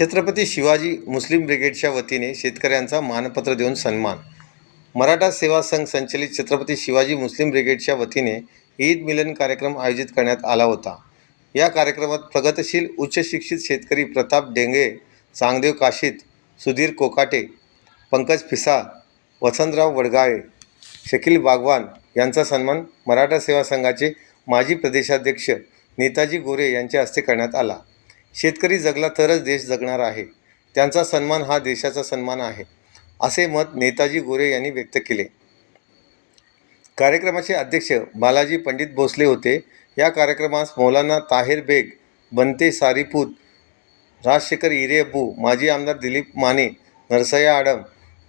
छत्रपती शिवाजी मुस्लिम ब्रिगेडच्या वतीने शेतकऱ्यांचा मानपत्र देऊन सन्मान. मराठा सेवा संघ संचलित छत्रपती शिवाजी मुस्लिम ब्रिगेडच्या वतीने ईद मिलन कार्यक्रम आयोजित करण्यात आला होता. या कार्यक्रमात प्रगतशील उच्च शिक्षित शेतकरी प्रताप डेंगे चांगदेव काशीत सुधीर कोकाटे पंकज फिसा वसंतराव वडगाळे शकील बागवान यांचा सन्मान मराठा सेवा संघाचे माजी प्रदेशाध्यक्ष नेताजी गोरे यांच्या हस्ते करण्यात आला. शेतकरी जगला तरच देश जगणार आहे. त्यांचा सन्मान हा देशाचा सन्मान आहे असे मत नेताजी गोरे यांनी व्यक्त केले. कार्यक्रमाचे अध्यक्ष बालाजी पंडित भोसले होते. या कार्यक्रमास मौलाना ताहेर बेग बनते सारीपूत राजशेखर इरेअब्बू माजी आमदार दिलीप माने नरसया आडम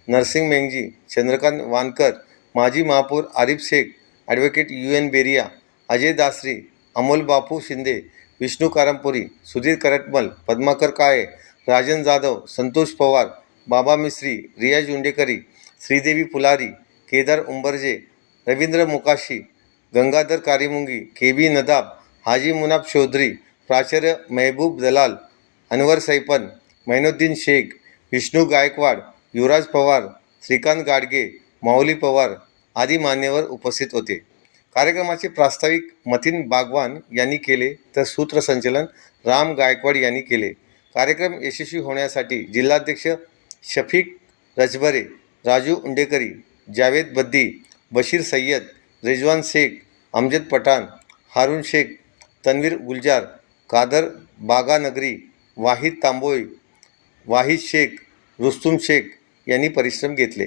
नरसिंग मेंगजी चंद्रकांत वानकर माजी महापौर Arif Shaikh advocate U N Beria Ajay Dasari Amol Bapu Shinde Vishnu Karampuri Sudhir Kartamal Padmakar Kale Rajan Jadhav Santosh Pawar Baba Mistry Riya जुंडेकरी Sridevi पुलारी Kedar उंबरजे Ravindra Mukashi Gangadhar कारिमुंगी के बी नदाब हाजी मुनाब चौधरी प्राचार्य मेहबूब दलाल अनवर सैपन मैनुद्दीन शेख विष्णू गायकवाड युवराज पवार श्रीकांत गाडगे माऊली पवार आदी मान्यवर उपस्थित होते. कार्यक्रमाचे प्रास्ताविक मतीन बागवान यांनी केले तर सूत्रसंचलन राम गायकवाड यांनी केले. कार्यक्रम यशस्वी होण्यासाठी जिल्हाध्यक्ष शफीक रजबरे राजू उंडेकरी जावेद बद्दी बशीर सय्यद रिजवान शेख अमजद पठाण हारून शेख तन्वीर गुलजार कादर बागानगरी वाहिद तांबोळी वाहिद शेख रुस्तुम शेख यांनी परिश्रम घेतले.